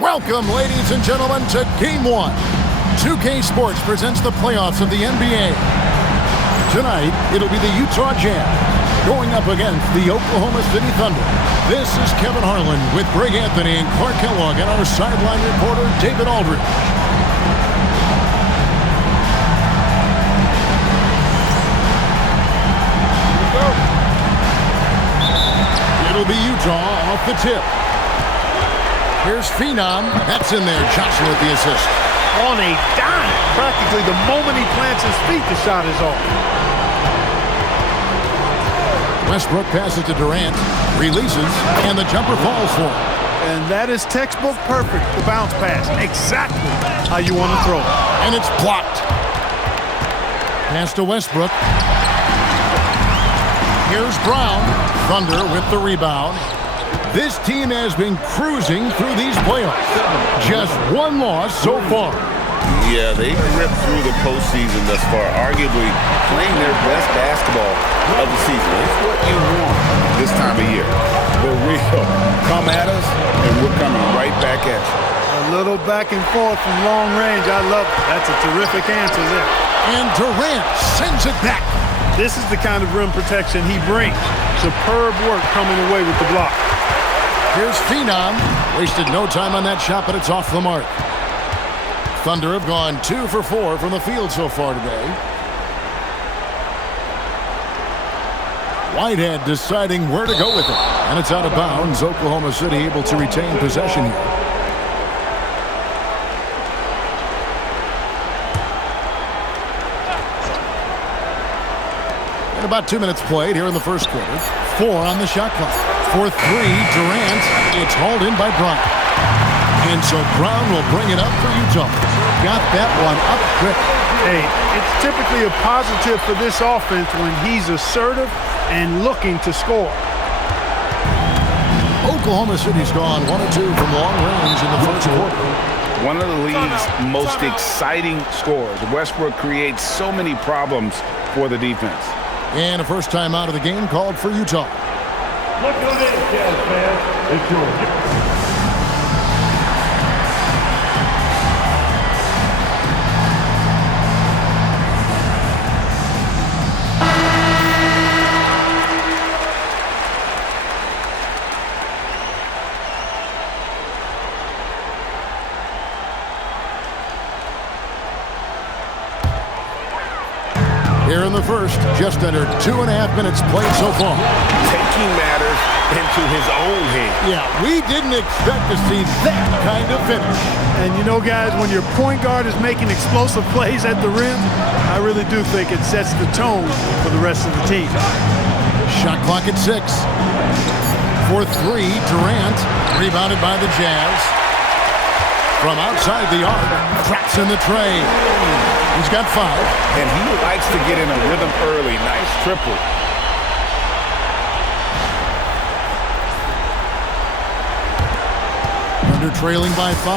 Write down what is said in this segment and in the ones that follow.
Welcome, ladies and gentlemen, to Game 1. 2K Sports presents the playoffs of the NBA. Tonight, it'll be the Utah Jazz going up against the Oklahoma City Thunder. This is Kevin Harlan with Greg Anthony and Clark Kellogg and our sideline reporter, David Aldridge. It'll be Utah off the tip. Here's Phenom. That's in there. Johnson with the assist. On a dime. Practically the moment he plants his feet, the shot is off. Westbrook passes to Durant. Releases. And the jumper falls for him. And that is textbook perfect. The bounce pass. Exactly how you want to throw it. And it's blocked. Pass to Westbrook. Here's Brown. Thunder with the rebound. This team has been cruising through these playoffs. Just one loss so far. Yeah, they ripped through the postseason thus far, arguably playing their best basketball of the season. It's what you want this time of year. The real come at us, and we're coming right back at you. A little back and forth from long range. I love it. That's a terrific answer there. And Durant sends it back. This is the kind of rim protection he brings. Superb work coming away with the block. Here's Phenom. Wasted no time on that shot, but it's off the mark. Thunder have gone 2 for 4 from the field so far today. Whitehead deciding where to go with it. And it's out of bounds. Oklahoma City able to retain possession here. And about 2 minutes played here in the first quarter. 4 on the shot clock. For 3, Durant. It's hauled in by Brown. And so Brown will bring it up for Utah. Got that one up quick. Hey, it's typically a positive for this offense when he's assertive and looking to score. Oklahoma City's gone 1 or 2 from long range in the first quarter. One of the league's most exciting scores. Westbrook creates so many problems for the defense. And a first time out of the game called for Utah. Look at it, Jazz fans. It's yours. Here in the first, just under 2.5 minutes played so far. Taking matters into his own hands. Yeah, we didn't expect to see that kind of finish. And you know, guys, when your point guard is making explosive plays at the rim, I really do think it sets the tone for the rest of the team. Shot clock at 6. For 3, Durant, rebounded by the Jazz. From outside the arc, traps in the tray. He's got 5. And he likes to get in a rhythm early. Nice triple. Under trailing by 5.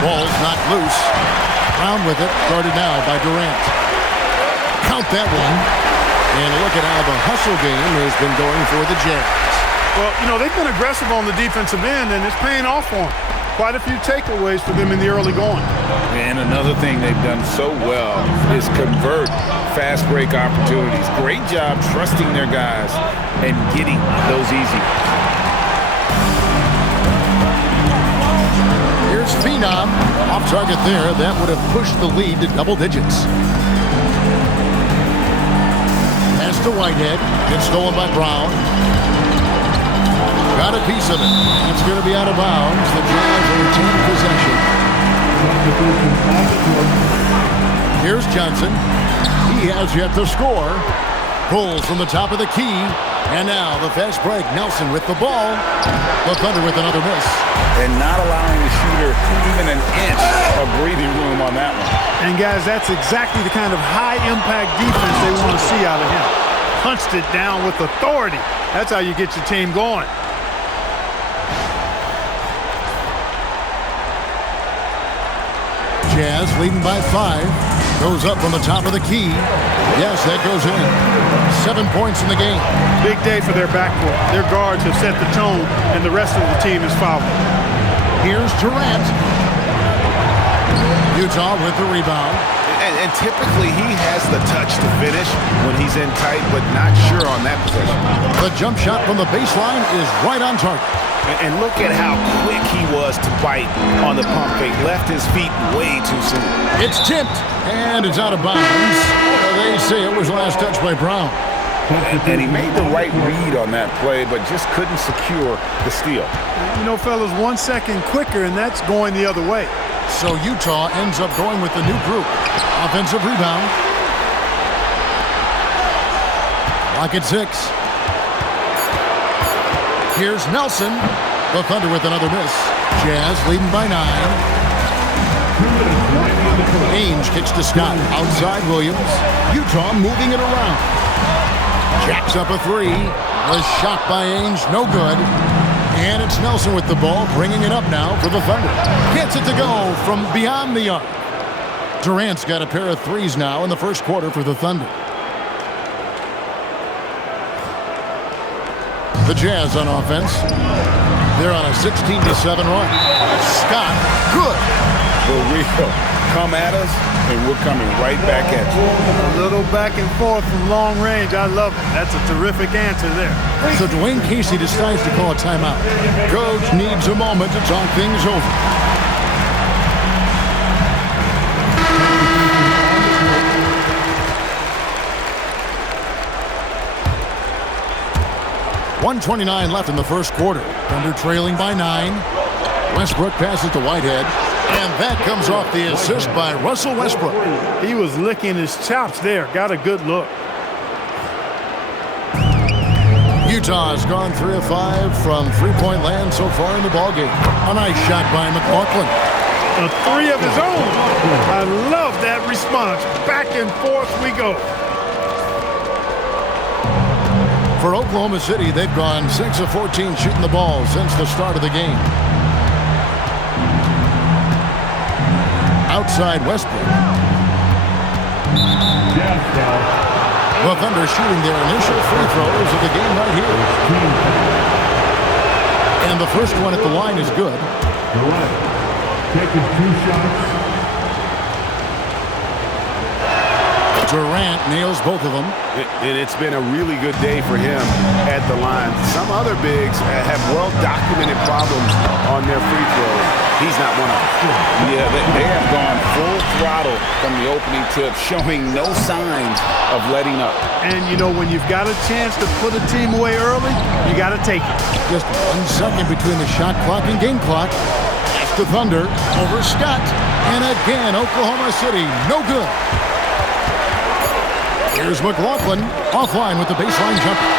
Ball's not loose. Brown with it, guarded now by Durant. Count that one. And look at how the hustle game has been going for the Jazz. Well, you know, they've been aggressive on the defensive end, and it's paying off for them. Quite a few takeaways for them in the early going. And another thing they've done so well is convert fast break opportunities. Great job trusting their guys and getting those easy ones. Here's Phenom. Off target there. That would have pushed the lead to double digits. Pass to Whitehead. Gets stolen by Brown. Got a piece of it. It's going to be out of bounds. The Jazz will retain possession. Here's Johnson. He has yet to score. Pulls from the top of the key. And now the fast break. Nelson with the ball. The Thunder with another miss. And not allowing the shooter even an inch of breathing room on that one. And, guys, that's exactly the kind of high-impact defense they want to see out of him. Punched it down with authority. That's how you get your team going. Jazz leading by 5. Goes up from the top of the key. Yes, that goes in. 7 points in the game. Big day for their backcourt. Their guards have set the tone, and the rest of the team is following. Here's Durant. Utah with the rebound. And typically he has the touch to finish when he's in tight, but not sure on that possession. The jump shot from the baseline is right on target. And look at how quick he was to bite on the pump fake. Left his feet way too soon. It's tipped, and it's out of bounds. They say it was last touched by Brown. And he made the right read on that play, but just couldn't secure the steal. You know, fellas, 1 second quicker, and that's going the other way. So Utah ends up going with the new group. Offensive rebound. Clock at 6. Here's Nelson. The Thunder with another miss. Jazz leading by 9. Ainge kicks to Scott. Outside Williams. Utah moving it around. Jacks up a 3. The shot by Ainge, no good. And it's Nelson with the ball, bringing it up now for the Thunder. Gets it to go from beyond the arc. Durant's got a pair of threes now in the first quarter for the Thunder. The Jazz on offense. They're on a 16-7 run. Scott, good. For real. Come at us, and we're coming right back at you. A little back and forth from long range. I love it. That's a terrific answer there. So Dwayne Casey decides to call a timeout. Coach needs a moment to talk things over. .129 left in the first quarter. Thunder trailing by 9. Westbrook passes to Whitehead. And that comes off the assist by Russell Westbrook. He was licking his chops there. Got a good look. Utah has gone 3 of 5 from three-point land so far in the ballgame. A nice shot by McLaughlin. A 3 of his own. I love that response. Back and forth we go. For Oklahoma City, they've gone 6 of 14 shooting the ball since the start of the game. Outside Westbrook. The Thunder shooting their initial free throws of the game right here. And the first one at the line is good. Taking 2 shots. Durant nails both of them. And it's been a really good day for him at the line. Some other bigs have well-documented problems on their free throws. He's not one of them. Yeah, they have gone full throttle from the opening tip, showing no signs of letting up. And, you know, when you've got a chance to put a team away early, you got to take it. Just 1 second between the shot clock and game clock. That's the Thunder over Scott. And again, Oklahoma City, no good. Here's McLaughlin offline with the baseline jumper.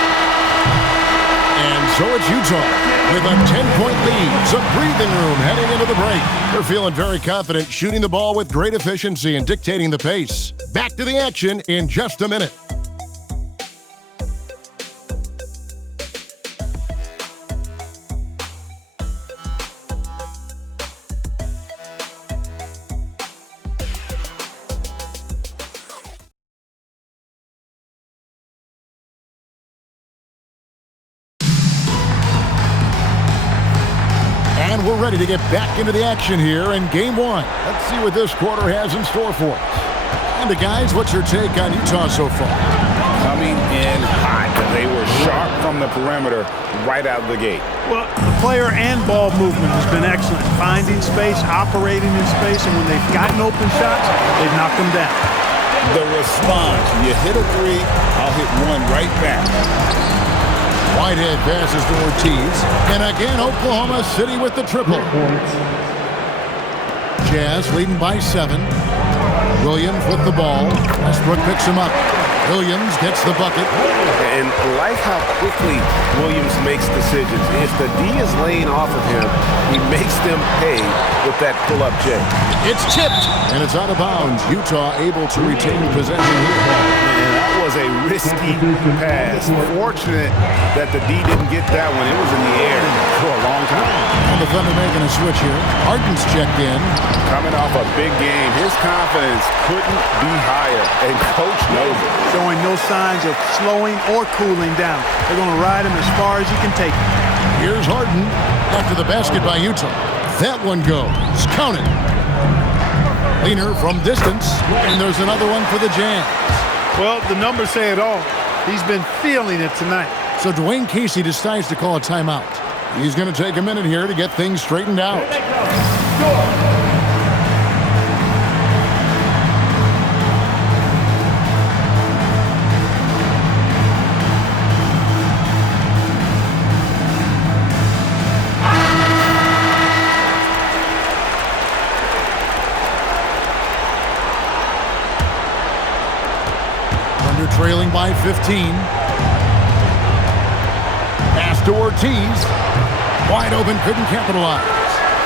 And so it's Utah with a 10-point lead. Some breathing room heading into the break. They're feeling very confident, shooting the ball with great efficiency and dictating the pace. Back to the action in just a minute. We're ready to get back into the action here in Game 1. Let's see what this quarter has in store for us. And guys, what's your take on Utah so far? Coming in hot. They were sharp from the perimeter right out of the gate. Well, the player and ball movement has been excellent. Finding space, operating in space, and when they've gotten open shots, they've knocked them down. The response, you hit a 3, I'll hit 1 right back. Whitehead passes to Ortiz. And again, Oklahoma City with the triple. Jazz leading by 7. Williams with the ball. Westbrook picks him up. Williams gets the bucket. And like how quickly Williams makes decisions. If the D is laying off of him, he makes them pay with that pull-up J. It's tipped, and it's out of bounds. Utah able to retain possession here. Was a risky pass. Fortunate that the D didn't get that one. It was in the air for a long time. And the Thunder making a switch here. Harden's checked in. Coming off a big game, his confidence couldn't be higher, and Coach knows it. Showing no signs of slowing or cooling down. They're going to ride him as far as you can take him. Here's Harden after the basket by Utah. That one goes. Count it. Leaner from distance, and there's another one for the Jazz. Well, the numbers say it all. He's been feeling it tonight. So Dwayne Casey decides to call a timeout. He's going to take a minute here to get things straightened out. Here they come. Score. Trailing by 15. Pass to Ortiz. Wide open, couldn't capitalize.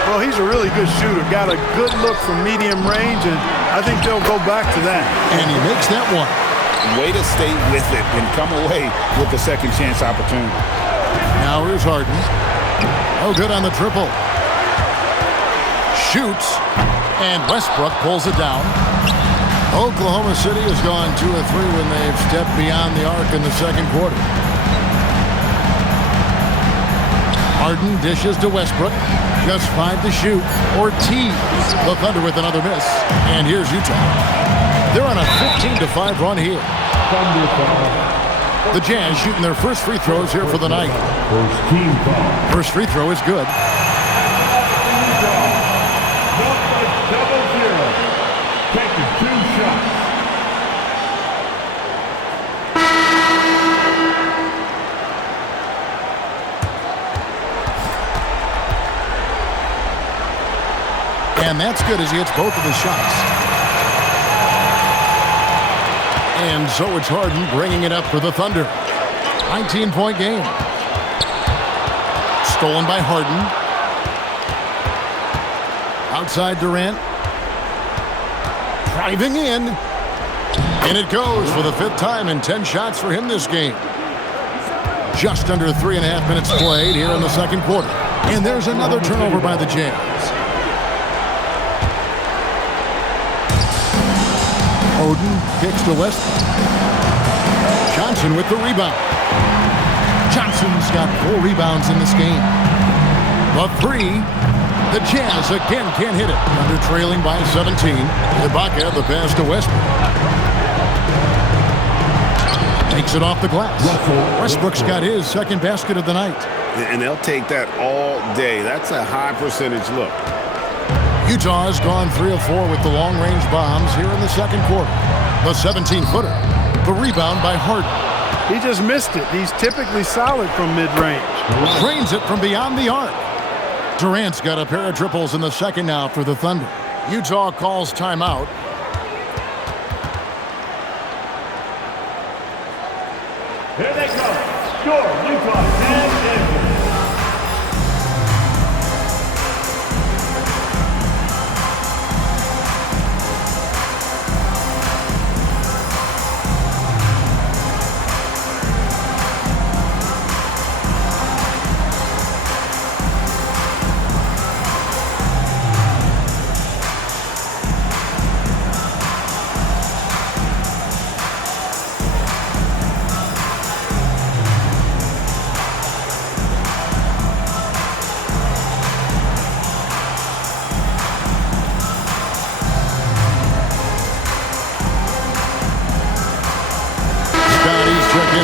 Well, he's a really good shooter. Got a good look from medium range, and I think they'll go back to that. And he makes that one. Way to stay with it and come away with the second chance opportunity. Now here's Harden. Oh, good on the triple. Shoots, and Westbrook pulls it down. Oklahoma City has gone 2 of 3 when they've stepped beyond the arc in the second quarter. Harden dishes to Westbrook. Just 5 to shoot. Ortiz. The Thunder with another miss. And here's Utah. They're on a 15-5 run here. The Jazz shooting their first free throws here for the night. First team foul. First free throw is good. And that's good as he hits both of his shots. And so it's Harden bringing it up for the Thunder. 19-point game. Stolen by Harden. Outside Durant. Driving in. And it goes for the 5th time and 10 shots for him this game. Just under 3.5 minutes played here in the second quarter. And there's another turnover by the Jazz. Oden kicks to Westbrook. Johnson with the rebound. Johnson's got 4 rebounds in this game. The 3. The Jazz again can't hit it. Under trailing by 17. Ibaka the pass to Westbrook. Takes it off the glass. Westbrook's got his second basket of the night. And they'll take that all day. That's a high percentage look. Utah has gone 3 of 4 with the long-range bombs here in the second quarter. The 17-footer. The rebound by Harden. He just missed it. He's typically solid from mid-range. Drains it from beyond the arc. Durant's got a pair of triples in the second now for the Thunder. Utah calls timeout. Here they come. Score. Utah 10.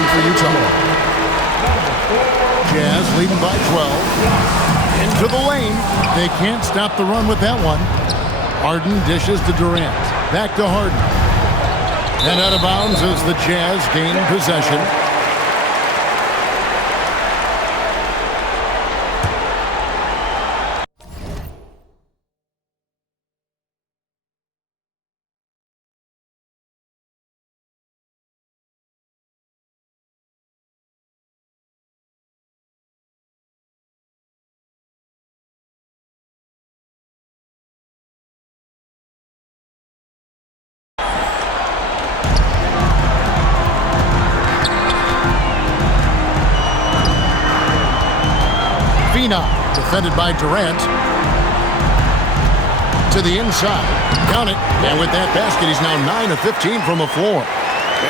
For Utah. Jazz leading by 12. Into the lane. They can't stop the run with that one. Harden dishes to Durant. Back to Harden. And out of bounds as the Jazz gain possession. Defended by Durant. To the inside. Count it. And with that basket, he's now 9 of 15 from the floor.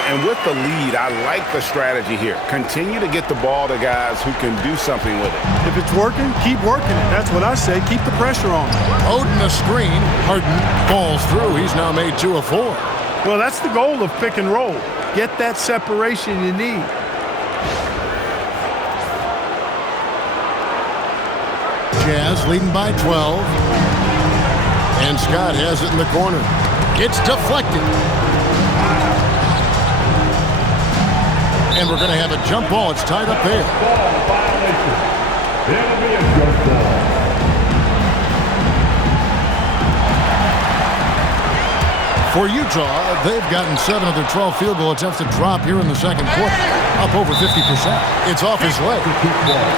And with the lead, I like the strategy here. Continue to get the ball to guys who can do something with it. If it's working, keep working it. That's what I say. Keep the pressure on. Oden a screen. Harden falls through. He's now made 2 of 4. Well, that's the goal of pick and roll. Get that separation you need. Jazz leading by 12. And Scott has it in the corner. It's deflected. And we're going to have a jump ball. It's tied up there. Ball violation. It'll be a jump ball. For Utah, they've gotten 7 of their 12 field goal attempts to drop here in the second quarter, up over 50%. It's off his leg,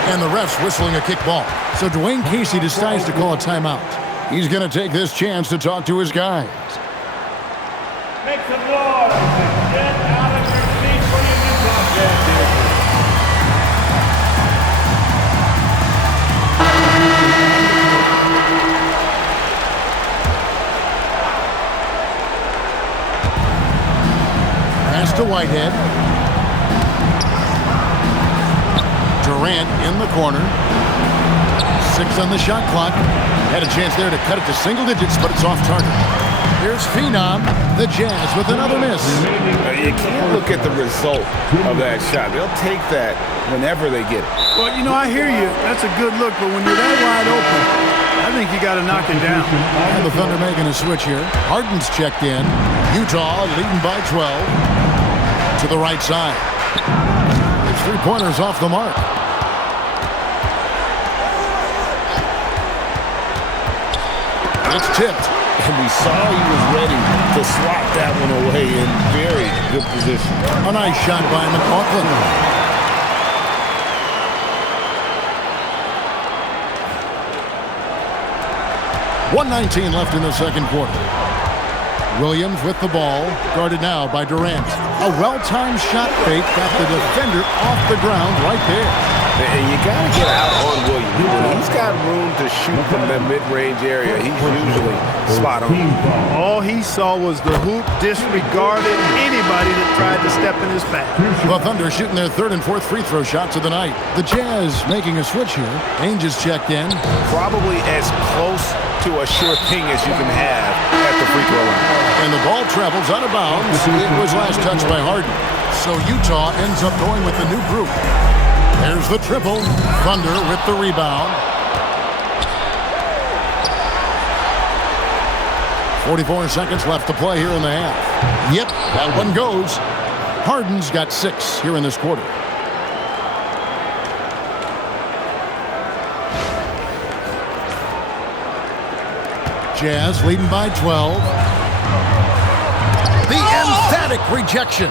and the ref's whistling a kick ball. So Dwayne Casey decides to call a timeout. He's going to take this chance to talk to his guys. Make some noise. Get out of your seat for your Utah Jazz. Pass to Whitehead. Durant in the corner. 6 on the shot clock. Had a chance there to cut it to single digits, but it's off target. Here's Phenom, the Jazz, with another miss. You can't look at the result of that shot. They'll take that whenever they get it. Well, you know, I hear you. That's a good look, but when you're that wide open, I think you got to knock it down. And the Thunder making a switch here. Harden's checked in. Utah leading by 12. To the right side. It's 3-pointers off the mark. It's tipped. And we saw he was ready to swat that one away in very good position. A nice shot by McLaughlin. .119 left in the second quarter. Williams with the ball, guarded now by Durant. A well-timed shot fake got the defender off the ground right there. And you got to get out on Williams. When he's got room to shoot from that mid-range area, he's usually spot on. All he saw was the hoop, disregarded anybody that tried to step in his path. The Thunder shooting their 3rd and 4th free throw shots of the night. The Jazz making a switch here. Ainge is checked in. Probably as close to a sure thing as you can have at the free throw line. And the ball travels out of bounds. It was last touched by Harden. So Utah ends up going with the new group. There's the triple. Thunder with the rebound. 44 seconds left to play here in the half. Yep, that one goes. Harden's got 6 here in this quarter. Jazz leading by 12. The emphatic rejection.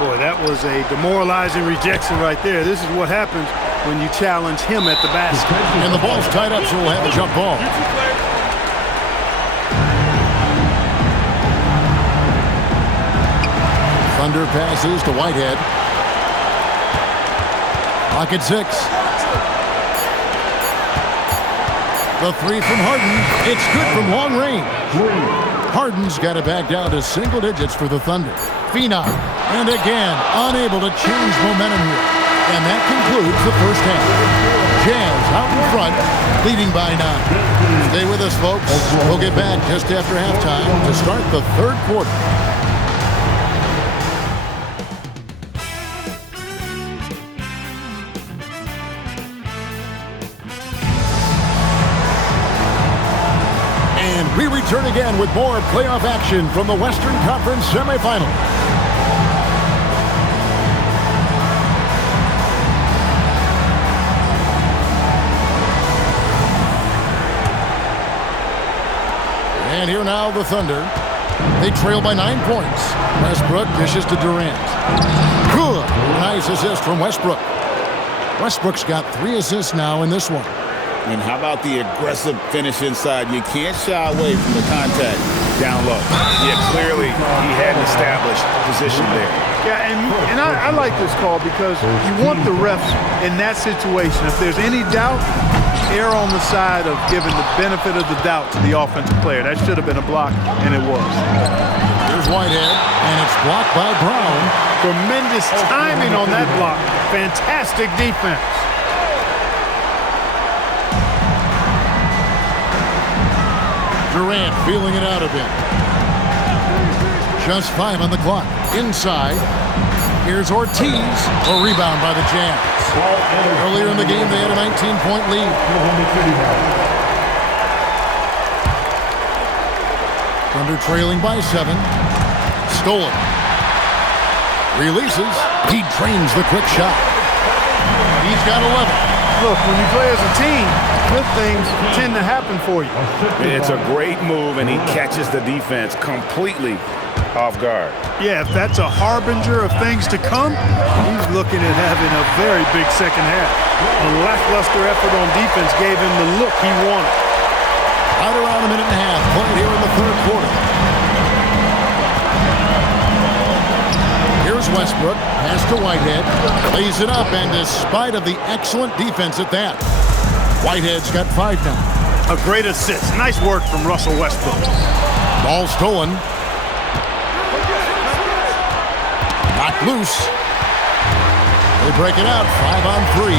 Boy, that was a demoralizing rejection right there. This is what happens when you challenge him at the basket. And the ball's tied up, so we'll have a jump ball. Thunder passes to Whitehead. Clock at 6. The 3 from Harden. It's good from long range. Harden's got it back down to single digits for the Thunder. Phenom, and again, unable to change momentum here. And that concludes the first half. Jazz out in front, leading by 9. Stay with us, folks. We'll get back just after halftime to start the third quarter. We return again with more playoff action from the Western Conference semifinals. And here now the Thunder. They trail by 9 points. Westbrook dishes to Durant. Good. Nice assist from Westbrook. Westbrook's got 3 assists now in this one. And how about the aggressive finish inside? You can't shy away from the contact down low. Yeah, clearly he had an established position there. Yeah, and I like this call because you want the refs in that situation. If there's any doubt, err on the side of giving the benefit of the doubt to the offensive player. That should have been a block, and it was. Here's Whitehead. And it's blocked by Brown. Tremendous timing on that block. Fantastic defense. Durant feeling it out a bit. Just 5 on the clock. Inside. Here's Ortiz. A rebound by the Jazz. Earlier in the game, they had a 19-point lead. Thunder trailing by 7. Stolen. Releases. He drains the quick shot. He's got 11. Look, when you play as a team, good things tend to happen for you. It's a great move, and he catches the defense completely off guard. Yeah, if that's a harbinger of things to come, he's looking at having a very big second half. A lackluster effort on defense gave him the look he wanted. Right around a minute and a half played here in the third quarter. Here's Westbrook, pass to Whitehead, lays it up, and despite of the excellent defense at that, Whitehead's got 5 now. A great assist. Nice work from Russell Westbrook. Ball stolen. Knocked loose. They break it out, 5 on 3.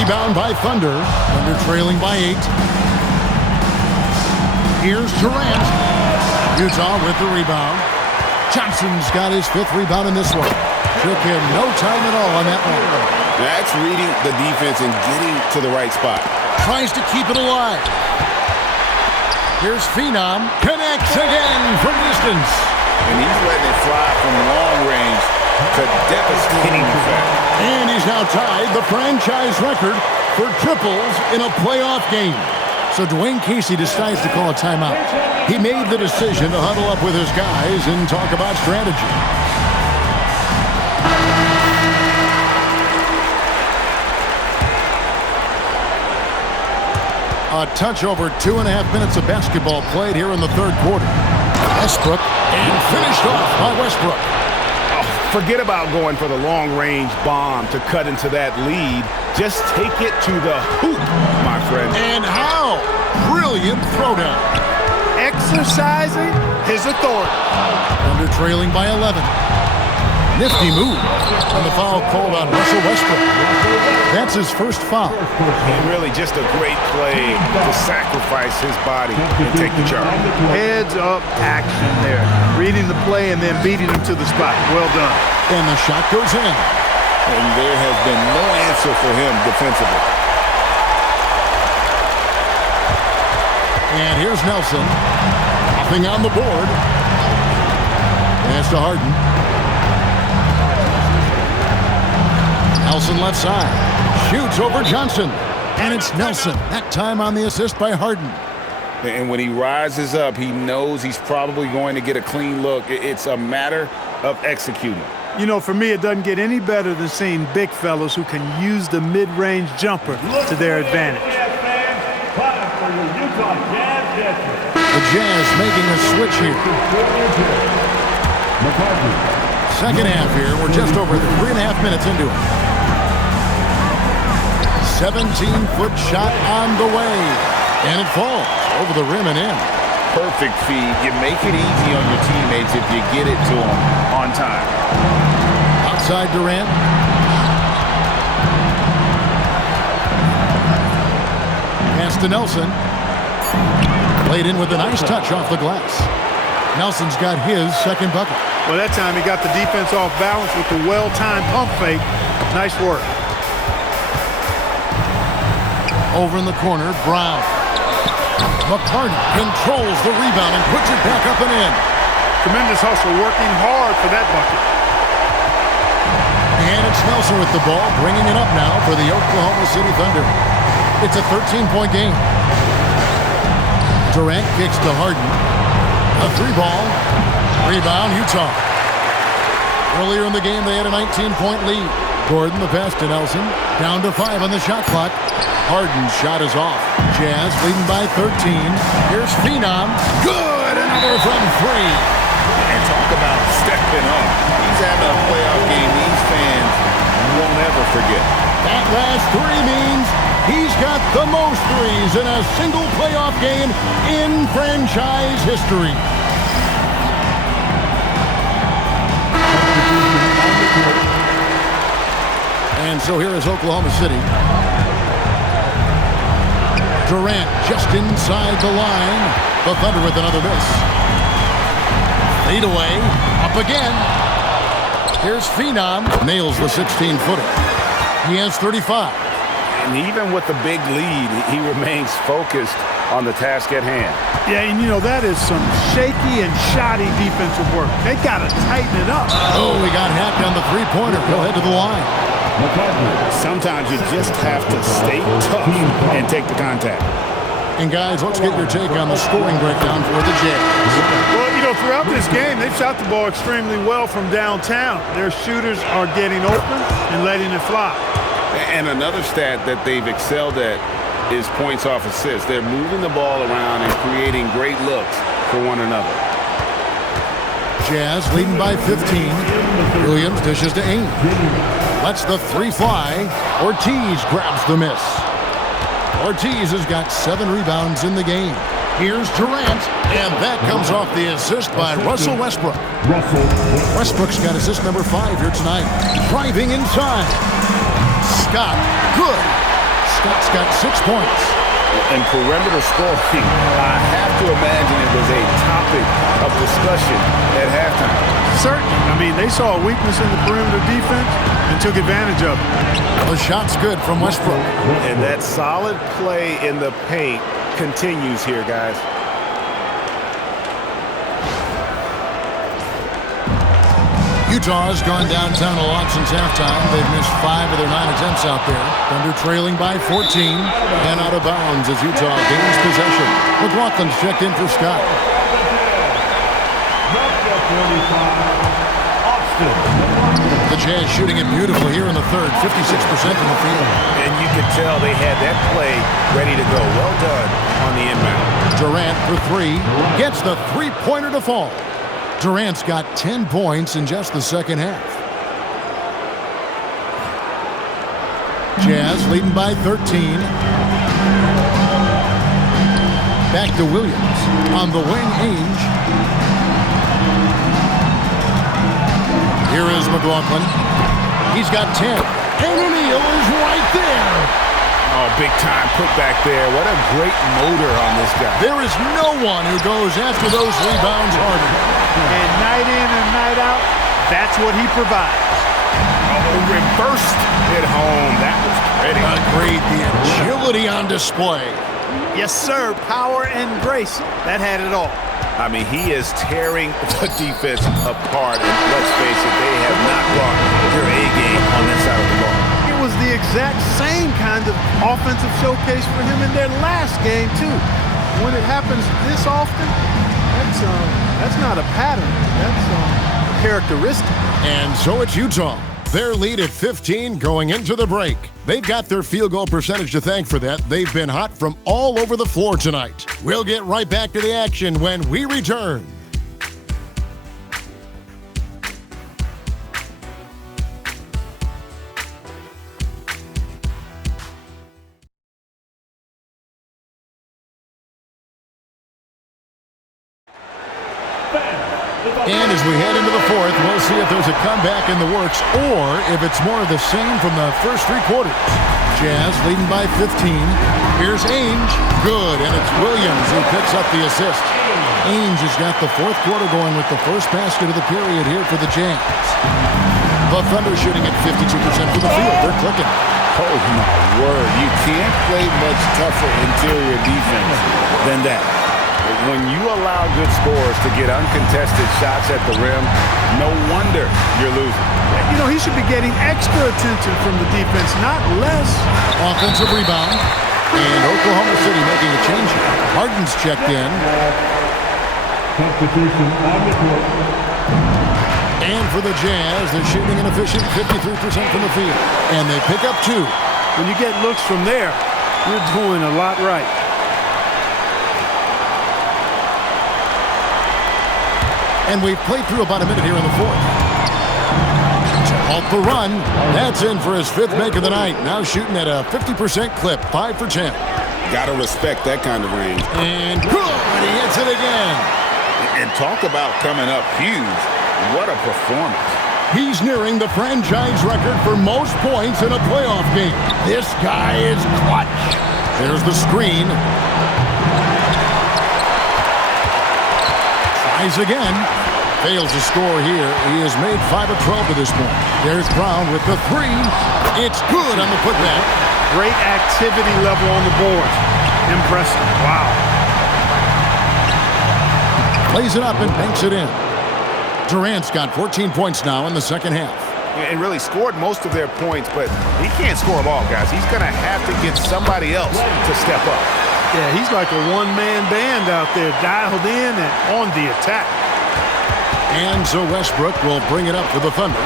Rebound by Thunder. Thunder trailing by 8. Here's Durant. Utah with the rebound. Johnson's got his 5th rebound in this one. Took him no time at all on that one. That's reading the defense and getting to the right spot. Tries to keep it alive. Here's Phenom. Connects again from distance. And he's letting it fly from long range to devastating effect. And he's now tied the franchise record for triples in a playoff game. So Dwayne Casey decides to call a timeout. He made the decision to huddle up with his guys and talk about strategy. A touch over 2.5 minutes of basketball played here in the third quarter. Westbrook, and finished off by Westbrook. Oh, forget about going for the long-range bomb to cut into that lead. Just take it to the hoop, my friend. And how? Brilliant throwdown. Exercising his authority. Thunder trailing by 11. Nifty move. And the foul called on Russell Westbrook. That's his first foul. And really just a great play to sacrifice his body and take the charge. Heads up action there. Reading the play and then beating him to the spot. Well done. And the shot goes in. And there has been no answer for him defensively. And here's Nelson. Nothing on the board. Pass to Harden. Nelson left side. Shoots over Johnson. And it's Nelson. That time on the assist by Harden. And when he rises up, he knows he's probably going to get a clean look. It's a matter of executing. You know, for me, it doesn't get any better than seeing big fellas who can use the mid-range jumper to their advantage. The Jazz making a switch here. Second half here. We're just over 3.5 minutes into it. 17-foot shot on the way. And it falls over the rim and in. Perfect feed. You make it easy on your teammates if you get it to them on time. Outside Durant. Pass to Nelson. Played in with a nice touch off the glass. Nelson's got his second bucket. Well, that time he got the defense off balance with the well-timed pump fake. Nice work. Over in the corner, Brown. McCarty controls the rebound and puts it back up and in. Tremendous hustle, working hard for that bucket. And it's Nelson with the ball, bringing it up now for the Oklahoma City Thunder. It's a 13-point game. Durant kicks to Harden. A 3-ball. Rebound, Utah. Earlier in the game, they had a 19-point lead. Gordon, the pass to Nelson. Down to 5 on the shot clock. Harden's shot is off. Jazz leading by 13. Here's Phenom. Good! Another from 3. And talk about stepping up. He's having a playoff game these fans won't ever forget. That last 3 means he's got the most threes in a single playoff game in franchise history. And so here is Oklahoma City. Durant just inside the line. The Thunder with another miss. Lead away. Up again. Here's Phenom. Nails the 16-footer. He has 35. And even with the big lead, he remains focused on the task at hand. Yeah, and you know, that is some shaky and shoddy defensive work. They got to tighten it up. Oh, he got hacked on the three-pointer. He'll head to the line. Sometimes you just have to stay tough and take the contact. And guys, let's get your take on the scoring breakdown for the Jazz. Well, you know, throughout this game, they've shot the ball extremely well from downtown. Their shooters are getting open and letting it fly. And another stat that they've excelled at is points off assists. They're moving the ball around and creating great looks for one another. Jazz leading by 15. Williams dishes to Ainge. Lets the three fly. Ortiz grabs the miss. Ortiz has got 7 rebounds in the game. Here's Durant, and that comes off the assist by Russell Westbrook. Westbrook's got assist number 5 here tonight. Driving inside. Scott, good. Scott's got 6 points. And perimeter scoring, I have to imagine it was a topic of discussion at halftime. Certainly. I mean, they saw a weakness in the perimeter defense and took advantage of it. The shot's good from Westbrook. And that solid play in the paint continues here, guys. Utah's gone downtown a lot since halftime. They've missed 5 of their 9 attempts out there. Thunder trailing by 14 and out of bounds as Utah gains possession. McLaughlin's checked in for Scott. The Jazz shooting it beautifully here in the third, 56% from the field. And you could tell they had that play ready to go. Well done on the inbound. Durant for 3. Gets the three-pointer to fall. Durant's got 10 points in just the second half. Jazz leading by 13. Back to Williams. On the wing, Ainge. Here is McLaughlin. He's got 10. And O'Neal is right there. Oh, big time put back there. What a great motor on this guy. There is no one who goes after those rebounds harder. And night in and night out, that's what he provides. Oh, reversed it home. That was pretty. Agreed. The agility on display. Yes, sir. Power and grace. That had it all. I mean, he is tearing the defense apart. And let's face it, they have not brought their A game on that side of the ball. It was the exact same kind of offensive showcase for him in their last game, too. When it happens this often, that's not a pattern. That's a characteristic. And so it's Utah. Their lead at 15 going into the break. They've got their field goal percentage to thank for that. They've been hot from all over the floor tonight. We'll get right back to the action when we return. And as we head into the fourth, we'll see if there's a comeback in the works or if it's more of the same from the first 3 quarters. Jazz leading by 15. Here's Ainge. Good, and it's Williams who picks up the assist. Ainge has got the 4th quarter going with the first basket of the period here for the Jazz. The Thunder shooting at 52% from the field. They're clicking. Oh, my word. You can't play much tougher interior defense than that. When you allow good scorers to get uncontested shots at the rim, no wonder you're losing. You know, he should be getting extra attention from the defense, not less. Offensive rebound. And Oklahoma City making a change here. Harden's checked in. Substitution on the court. And for the Jazz, they're shooting an efficient 53% from the field. And they pick up 2. When you get looks from there, you're doing a lot right. And we've played through about a minute here in the fourth. To halt the run. That's in for his 5th make of the night. Now shooting at a 50% clip, 5 for 10. Gotta respect that kind of range. And good, and he hits it again. And talk about coming up huge. What a performance. He's nearing the franchise record for most points in a playoff game. This guy is clutch. There's the screen. Tries again. Fails to score here. He has made 5 of 12 to this point. There's Brown with the 3. It's good on the putback. Great activity level on the board. Impressive. Wow. Plays it up and banks it in. Durant's got 14 points now in the second half. And really scored most of their points, but he can't score them all, guys. He's going to have to get somebody else to step up. Yeah, he's like a one-man band out there, dialed in and on the attack. And so Westbrook will bring it up for the Thunder.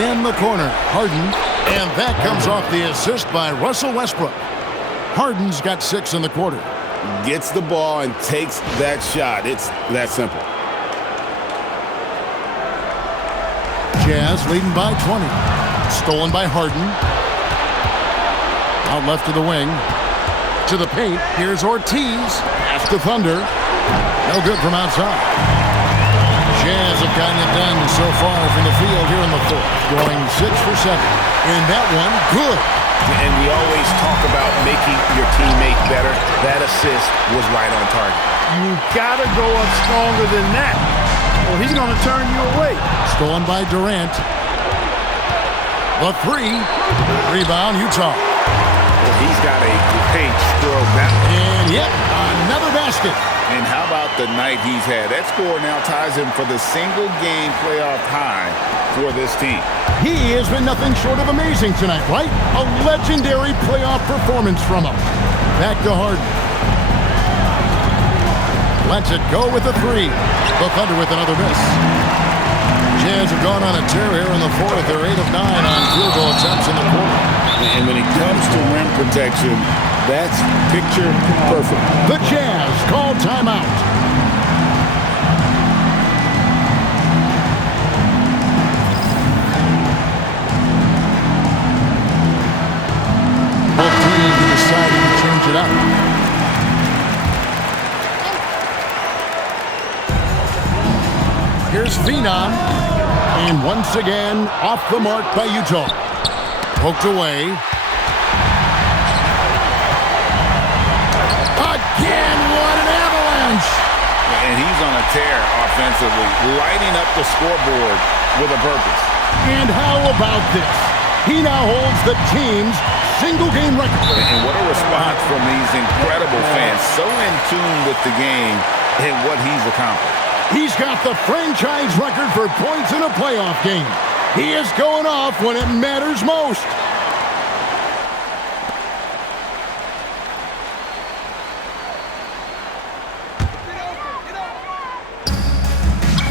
In the corner, Harden. And that comes off the assist by Russell Westbrook. Harden's got 6 in the quarter. Gets the ball and takes that shot. It's that simple. Jazz leading by 20. Stolen by Harden. Out left to the wing. To the paint. Here's Ortiz. Pass to Thunder. No good from outside. Jazz have gotten it done so far from the field here in the fourth. Going 6 for 7. And that one, good. And we always talk about making your teammate better. That assist was right on target. You gotta go up stronger than that, or he's gonna turn you away. Stolen by Durant. The 3. Rebound, Utah. Well, he's got a great stroke. And yet, another basket. And how about the night he's had? That score now ties him for the single-game playoff high for this team. He has been nothing short of amazing tonight, right? A legendary playoff performance from him. Back to Harden. Lets it go with the 3. The Thunder with another miss. Jazz have gone on a tear here in the fourth. They're 8 of 9 on field goal attempts in the quarter. And when it comes to rim protection, that's picture perfect. The Jazz call timeout. Both teams decided to change it up. Here's Phenom. And once again, off the mark by Utah. Poked away. Again, what an avalanche! And he's on a tear offensively, lighting up the scoreboard with a purpose. And how about this? He now holds the team's single-game record. And what a response from these incredible fans, so in tune with the game and what he's accomplished. He's got the franchise record for points in a playoff game. He is going off when it matters most.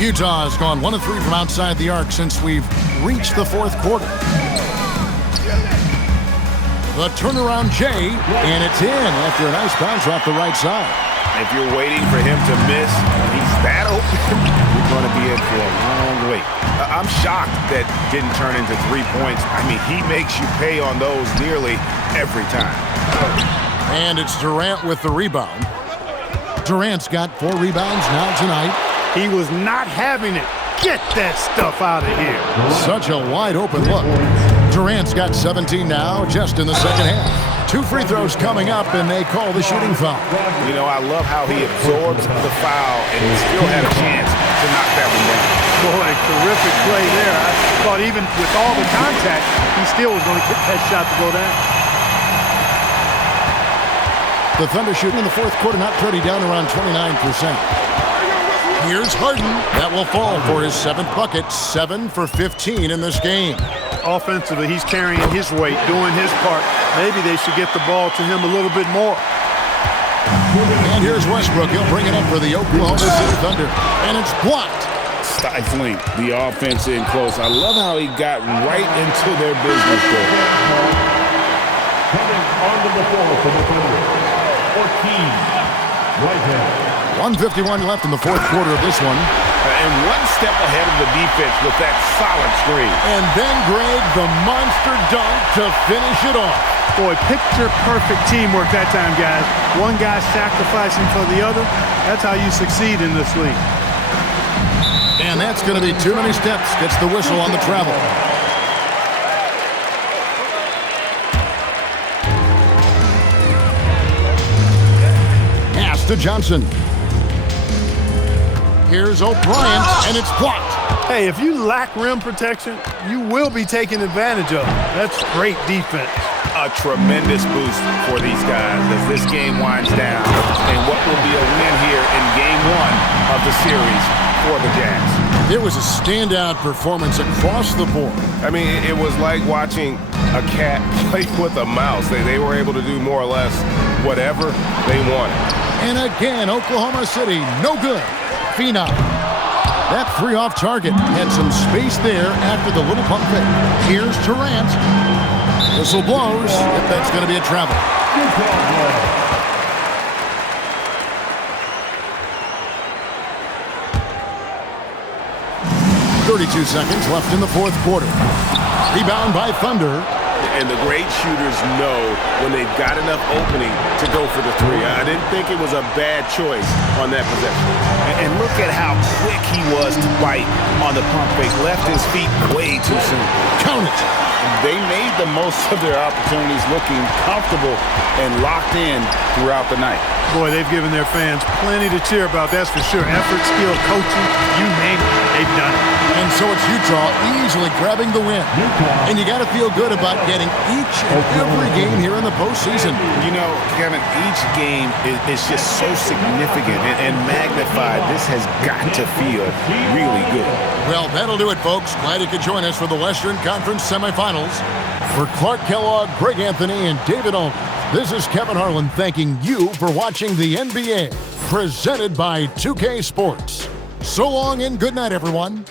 Utah has gone 1 of 3 from outside the arc since we've reached the fourth quarter. The turnaround Jay, and it's in after a nice bounce off the right side. If you're waiting for him to miss, he's that open, you're going to be in for a long wait. I'm shocked that didn't turn into 3 points. I mean, he makes you pay on those nearly every time. And it's Durant with the rebound. Durant's got 4 rebounds now tonight. He was not having it. Get that stuff out of here. Such a wide open look. Durant's got 17 now, just in the second half. 2 free throws coming up, and they call the shooting foul. You know, I love how he absorbs the foul and still had a chance to knock that one down. Boy, terrific play there. I thought even with all the contact, he still was going to get that shot to go down. The Thunder shooting in the fourth quarter, not pretty, down around 29%. Here's Harden. That will fall for his 7th bucket, 7 for 15 in this game. Offensively, he's carrying his weight, doing his part. Maybe they should get the ball to him a little bit more. And here's Westbrook. He'll bring it up for the Oklahoma City Thunder. And it's blocked. Stifling the offense in close. I love how he got right into their business there. Coming onto the floor for the Thunder, Ortiz, right hand. 1:51 left in the fourth quarter of this one. And one step ahead of the defense with that solid screen. And then, Greg, the monster dunk to finish it off. Boy, picture-perfect teamwork that time, guys. One guy sacrificing for the other. That's how you succeed in this league. And that's going to be too many steps. Gets the whistle on the travel. Pass to Johnson. Here's O'Brien, and it's blocked. Hey, if you lack rim protection, you will be taken advantage of. That's great defense. A tremendous boost for these guys as this game winds down and what will be a win here in game 1 of the series for the Jazz. It was a standout performance across the board. I mean, it was like watching a cat play with a mouse. They were able to do more or less whatever they wanted. And again, Oklahoma City, no good. Phenom. That three off target had some space there after the little pump fake. Here's Durant. Whistle blows. If that's going to be a travel. 32 seconds left in the fourth quarter. Rebound by Thunder. And the great shooters know when they've got enough opening to go for the three. I didn't think it was a bad choice on that possession. And look at how quick he was to bite on the pump fake. Left his feet way too soon. Count it. They made the most of their opportunities, looking comfortable and locked in throughout the night. Boy, they've given their fans plenty to cheer about, that's for sure. Effort, skill, coaching, you name it, they've done it. And so it's Utah easily grabbing the win. And you got to feel good about getting each and every game here in the postseason. You know, Kevin, each game is just so significant and magnified. This has got to feel really good. Well, that'll do it, folks. Glad you could join us for the Western Conference semifinals. For Clark Kellogg, Greg Anthony, and David Olney, this is Kevin Harlan thanking you for watching the NBA, presented by 2K Sports. So long and good night, everyone.